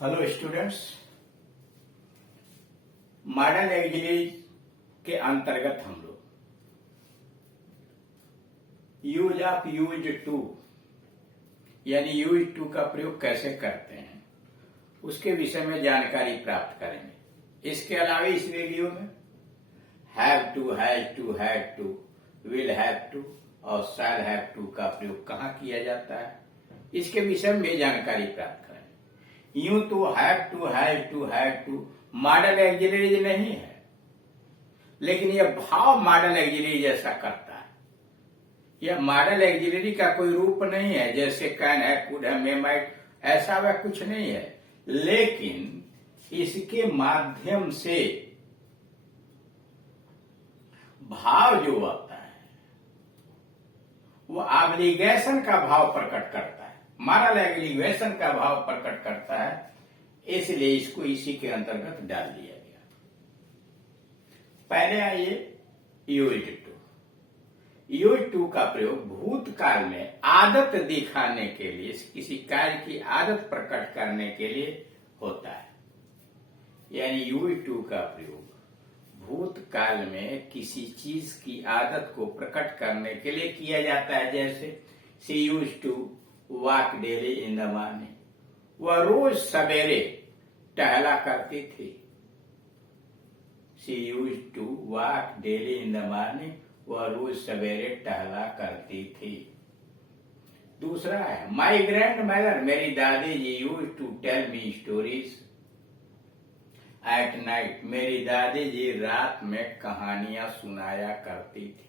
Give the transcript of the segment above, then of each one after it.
Hello students, modern axillary के अंतर्गत हम लोग यूज ऑफ यूज टू यानी यूज टू का प्रयोग कैसे करते हैं उसके विषय में जानकारी प्राप्त करेंगे। इसके अलावा इस वीडियो में have to, has to, had to, will have to और शैल हैव टू का प्रयोग कहाँ किया जाता है इसके विषय में जानकारी प्राप्त करेंगे। यूं तो have to, has to, had to modal auxiliary नहीं है, लेकिन यह भाव मॉडल एक्सिलरी जैसा करता है। यह मॉडल एक्सिलरी का कोई रूप नहीं है, जैसे कैन है, कुड है, मे माइट, ऐसा वह कुछ नहीं है, लेकिन इसके माध्यम से भाव जो होता है वो ऑब्लिगेशन का भाव प्रकट करता है, मॉडल एग्रीगेशन का भाव प्रकट करता है, इसलिए इसको इसी के अंतर्गत डाल दिया गया। पहले आइए यूज टू। यूज टू का प्रयोग भूतकाल में आदत दिखाने के लिए, किसी कार्य की आदत प्रकट करने के लिए होता है। यानी यूज टू का प्रयोग भूतकाल में किसी चीज की आदत को प्रकट करने के लिए किया जाता है। जैसे she use to walk daily in the morning, वह रोज सवेरे टहला करती थी। She use to walk daily in the morning, वह रोज सवेरे टहला करती थी। दूसरा है माई ग्रैंड मदर, मेरी दादी जी used to tell me stories at night, मेरी दादी जी रात में कहानियां सुनाया करती थी।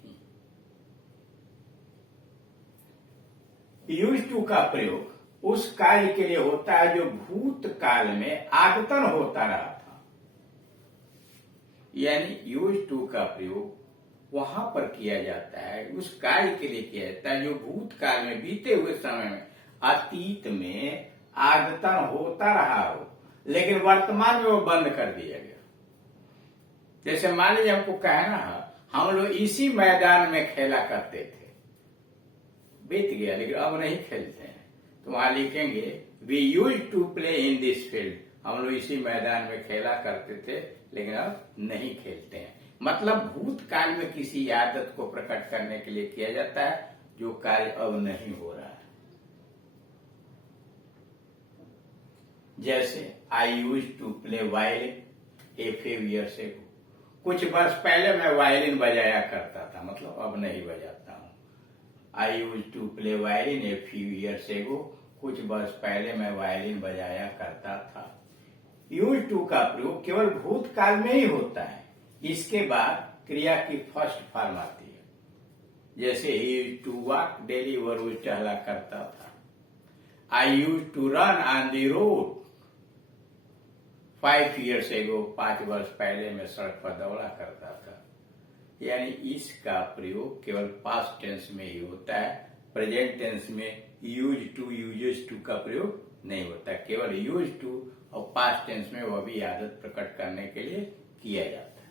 यूज टू का प्रयोग उस कार्य के लिए होता है जो भूतकाल में आदतन होता रहा था। यानी यूज टू का प्रयोग वहां पर किया जाता है, उस कार्य के लिए किया जाता है जो भूतकाल में, बीते हुए समय में, अतीत में आदतन होता रहा हो, लेकिन वर्तमान में वो बंद कर दिया गया। जैसे मान लीजिए हमको कहना है हम लोग इसी मैदान में खेला करते थे, बीत गया लेकिन अब नहीं खेलते हैं, तो वहां लिखेंगे we use to play in this field, हम लोग इसी मैदान में खेला करते थे लेकिन अब नहीं खेलते हैं। मतलब भूतकाल में किसी आदत को प्रकट करने के लिए किया जाता है जो कार्य अब नहीं हो रहा है। जैसे I use to play violin a few years ago, कुछ वर्ष पहले मैं वायलिन बजाया करता था, मतलब अब नहीं बजाता हूं। I use to play violin a few years ago, कुछ वर्ष पहले मैं वायलिन बजाया करता था। यूज टू का प्रयोग केवल भूतकाल में ही होता है, इसके बाद क्रिया की फर्स्ट फॉर्म आती है। जैसे ही यूज टू वॉक डेली, वो रोज टहला करता था। I use to run on the road 5 years ago, 5 वर्ष पहले मैं सड़क पर दौड़ा करता था। यानी इसका प्रयोग केवल पास्ट टेंस में ही होता है, प्रेजेंट टेंस में यूज टू, यूजेस टू का प्रयोग नहीं होता। केवल यूज टू और पास्ट टेंस में वह भी आदत प्रकट करने के लिए किया जाता है।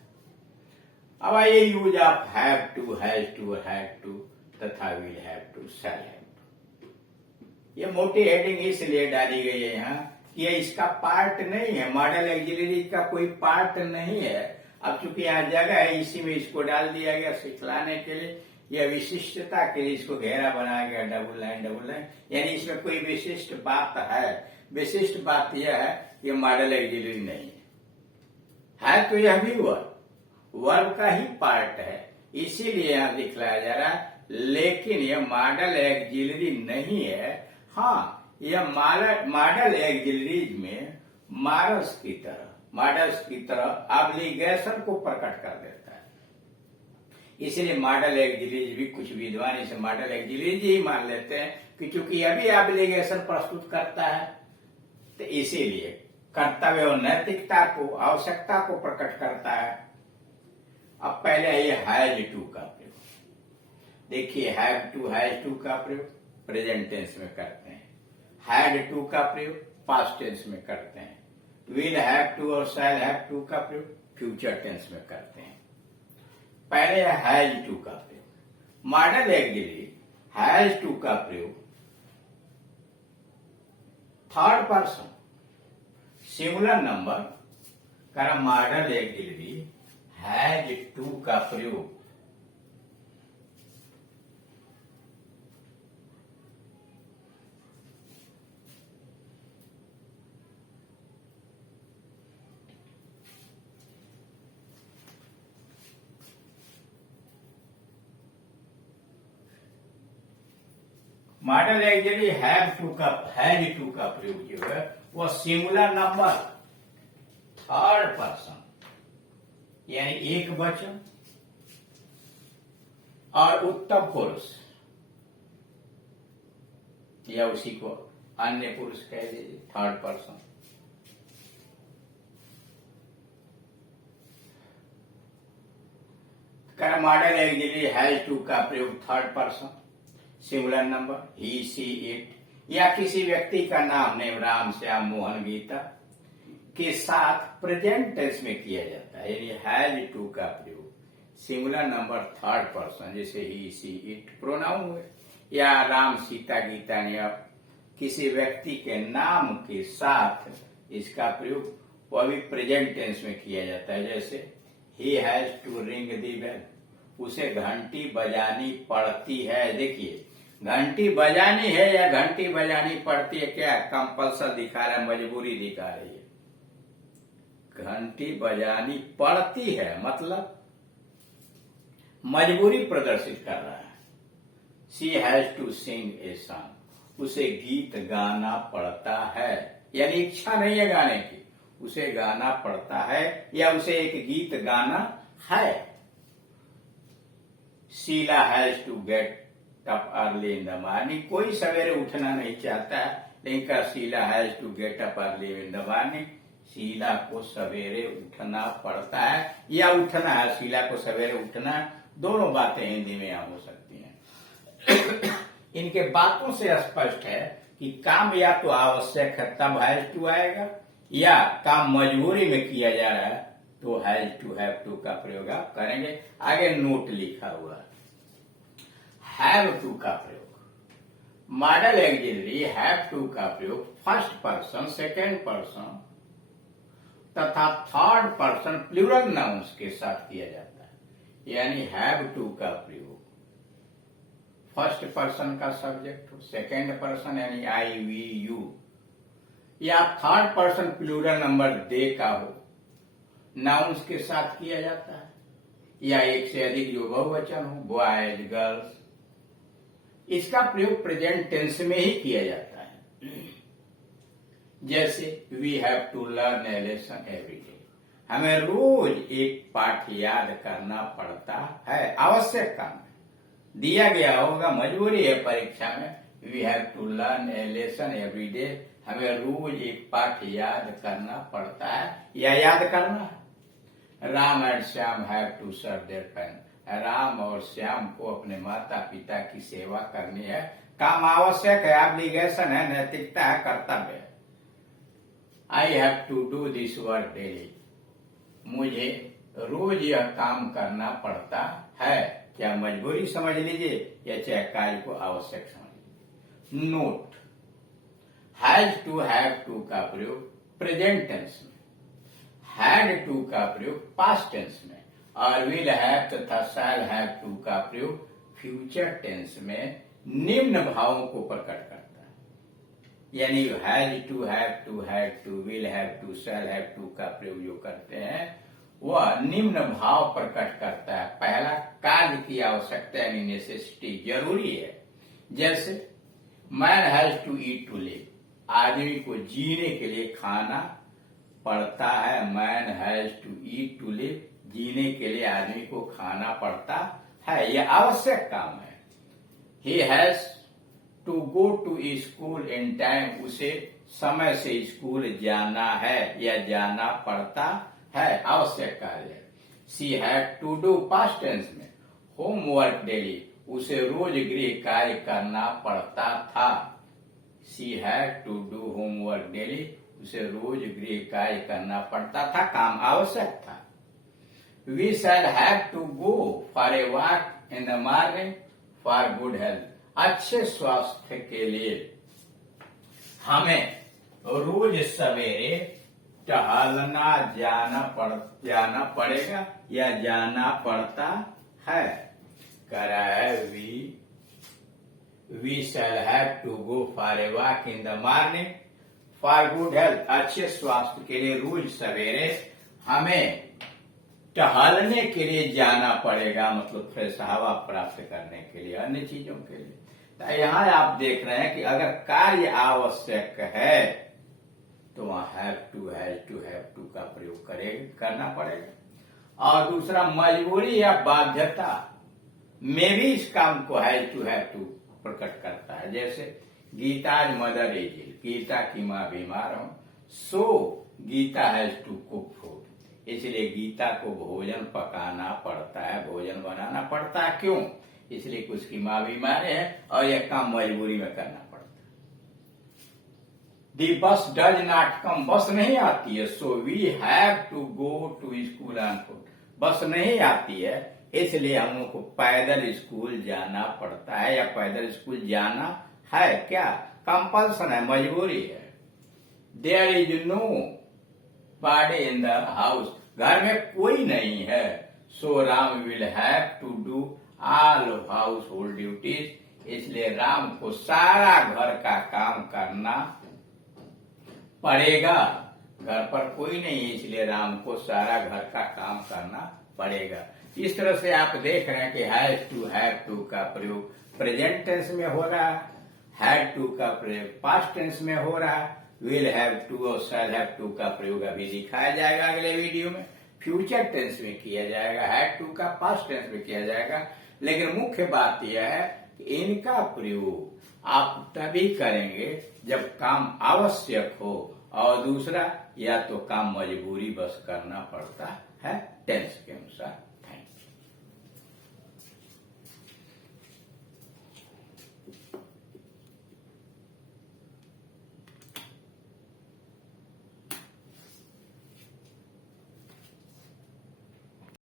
अब आइए use of have to, has to, had to तथा will have to, shall have to. ये मोटी हेडिंग इसलिए डाली गई है यहाँ कि ये इसका पार्ट नहीं है, मॉडल एक्सिलरी का कोई पार्ट नहीं है। अब चूंकि यहाँ जगह है, इसी में इसको डाल दिया गया सिखलाने के लिए, यह विशिष्टता के लिए इसको घेरा बनाया गया, डबल लाइन डबल लाइन। यानी इसमें कोई विशिष्ट बात है। विशिष्ट बात यह है कि मॉडल एक्सिलरी नहीं है तो यह भी वर्ब का ही पार्ट है, इसीलिए यहाँ दिखलाया जा रहा है, लेकिन यह मॉडल एक्सिलरी नहीं है। हाँ, यह मॉडल एक्सिलरीज में मॉडल्स की तरह ऑब्लिगेशन को प्रकट कर देता है। इसलिए मॉडल एक्सिलरीज भी कुछ विद्वान इसे मॉडल एक्सिलरीज ही मान लेते हैं कि चूंकि अभी ऑब्लिगेशन प्रस्तुत करता है, तो इसीलिए कर्तव्य और नैतिकता को, आवश्यकता को प्रकट करता है। अब पहले ये हैज टू का प्रयोग देखिए। हैव टू, हैज टू का प्रयोग प्रेजेंट टेंस में करते हैं। हैड टू का प्रयोग पास्ट टेंस में करते हैं। विल हैव टू और शैल हैव टू का प्रयोग फ्यूचर टेंस में करते हैं। पहले हैज टू का प्रयोग। मॉडल एक्सिलरी हैज टू का प्रयोग थर्ड पर्सन सिंगुलर नंबर का मॉडल ऑक्सिलरी हैज टू का प्रयोग मॉडल ऑक्सिलरी हैज टू का प्रयोग जो है वो सिंगुलर नंबर थर्ड पर्सन यानी एक वचन और उत्तम पुरुष या उसी को अन्य पुरुष कह दीजिए, third person. Modal auxiliary has to का प्रयोग थर्ड पर्सन सिंगुलर नंबर ही सी इट या किसी व्यक्ति का नाम नेम राम श्याम मोहन गीता के साथ प्रेजेंट टेंस में किया जाता है, यानी हैज टू का प्रयोग सिंगुलर नंबर थर्ड पर्सन जैसे ही सी इट प्रोनाउन हुए, या राम सीता गीता ने किसी व्यक्ति के नाम के साथ इसका प्रयोग वो भी प्रेजेंट टेंस में किया जाता है, जैसे he has to ring the bell, उसे घंटी बजानी पड़ती है। देखिए घंटी बजानी है या घंटी बजानी पड़ती है, क्या कंपल्सन दिखा रहा है, मजबूरी दिखा रही है। घंटी बजानी पड़ती है मतलब मजबूरी प्रदर्शित कर रहा है। She has to sing a song, उसे गीत गाना पड़ता है, यानी इच्छा नहीं है गाने की, उसे गाना पड़ता है या उसे एक गीत गाना है। Sheela has to get up early in the morning, कोई सवेरे उठना नहीं चाहता है, लेकिन Sheela has to get up early in the morning, Sheela को सवेरे उठना पड़ता है या उठना है, शीला को सवेरे उठना है, दोनों बातें हिंदी में यहां हो सकती हैं। इनके बातों से स्पष्ट है कि काम या तो आवश्यक है तब हैज टू आएगा, या काम मजबूरी में किया जा रहा है तो हैज टू हैव टू का प्रयोग आप करेंगे। आगे नोट लिखा हुआ है हैव टू का प्रयोग। मॉडल ऑक्सिलरी हैव टू का प्रयोग फर्स्ट पर्सन, सेकेंड पर्सन तथा थर्ड पर्सन प्लूरल नाउन्स के साथ किया जाता है, यानी हैव टू का प्रयोग फर्स्ट पर्सन का सब्जेक्ट हो, सेकेंड पर्सन यानी आई वी यू, या थर्ड पर्सन प्लूरल नंबर दे का हो, नाउन्स के साथ किया जाता है, या एक से अधिक जो बहुवचन हो, बॉयज गर्ल्स, इसका प्रयोग प्रेजेंट टेंस में ही किया जाता है। जैसे we have to learn a lesson every day, हमें रोज एक पाठ याद करना पड़ता है, आवश्यक काम है, दिया गया होगा, मजबूरी है परीक्षा में। We have to learn a lesson every day, हमें रोज एक पाठ याद करना पड़ता है या याद करना है। Ram and Shyam have to serve their parents, Ram और श्याम को अपने माता पिता की सेवा करनी है, काम आवश्यक है, ऑब्लिगेशन है, नैतिकता है, कर्तव्य है। I have to do this work daily, मुझे रोज यह काम करना पड़ता है, क्या मजबूरी समझ लीजिए या चाहे कार्य को आवश्यक समझ लीजिए। नोट हैव टू का प्रयोग प्रेजेंट टेंस में, हैड टू का प्रयोग पास्ट टेंस में, और विल हैव तथा शैल हैव टू का प्रयोग फ्यूचर टेंस में निम्न भावों को प्रकट करता है। यानी has to, have to, had to, will have to, shall have to का प्रयोग जो करते हैं वह निम्न भाव प्रकट करता है। पहला, कार्य की आवश्यकता यानी नेसेसिटी, जरूरी है। जैसे man has to eat to live, आदमी को जीने के लिए खाना पड़ता है। Man has to eat to live, जीने के लिए आदमी को खाना पड़ता है, यह आवश्यक काम है। He has to go to school in time, उसे समय से स्कूल जाना है या जाना पड़ता है, आवश्यक कार्य है। She had to do past tense में होमवर्क डेली, उसे रोज गृह कार्य करना पड़ता था। She had to do homework daily, उसे रोज गृह कार्य करना पड़ता था, काम आवश्यक था। We shall have to go for a walk in the morning for good health, अच्छे स्वास्थ्य के लिए हमें रोज सवेरे टहलना जाना पड़ेगा या जाना पड़ता है। कह रहा है we shall have to go for a walk in the morning for good health. अच्छे स्वास्थ्य के लिए रोज सवेरे हमें टहलने के लिए जाना पड़ेगा, मतलब फ्रेश हवा प्राप्त करने के लिए, अन्य चीजों के लिए। तो यहाँ आप देख रहे हैं कि अगर कार्य आवश्यक है तो वहां हैव टू का प्रयोग करना पड़ेगा। और दूसरा मजबूरी या बाध्यता में भी इस काम को हैव टू प्रकट करता है। जैसे Geeta's mother is ill, Geeta की माँ बीमार हो, so Geeta has to cook food, इसलिए गीता को भोजन पकाना पड़ता है, भोजन बनाना पड़ता है। क्यों? इसलिए कि उसकी माँ बीमार है और यह काम मजबूरी में करना पड़ता है। दी बस डज नॉट कम, बस नहीं आती है, so we have to go to school on foot, bus नहीं आती है इसलिए हम लोग को पैदल स्कूल जाना पड़ता है या पैदल स्कूल जाना है। क्या? कंपल्सन है, मजबूरी है। There is nobody in the house, घर में कोई नहीं है, so Ram will have to do all household duties, इसलिए राम को सारा घर का काम करना पड़ेगा। घर पर कोई नहीं है इसलिए राम को सारा घर का काम करना पड़ेगा। इस तरह से आप देख रहे हैं कि हैव टू का प्रयोग प्रेजेंट टेंस में हो रहा है, हैड टू का प्रयोग पास्ट टेंस में हो रहा है, विल हैव टू और शैल हैव टू का प्रयोग अभी दिखाया जाएगा अगले वीडियो में, फ्यूचर टेंस में किया जाएगा, हैड टू का पास्ट टेंस में किया जाएगा। लेकिन मुख्य बात यह है कि इनका प्रयोग आप तभी करेंगे जब काम आवश्यक हो, और दूसरा या तो काम मजबूरी बस करना पड़ता है टेंस के अनुसार।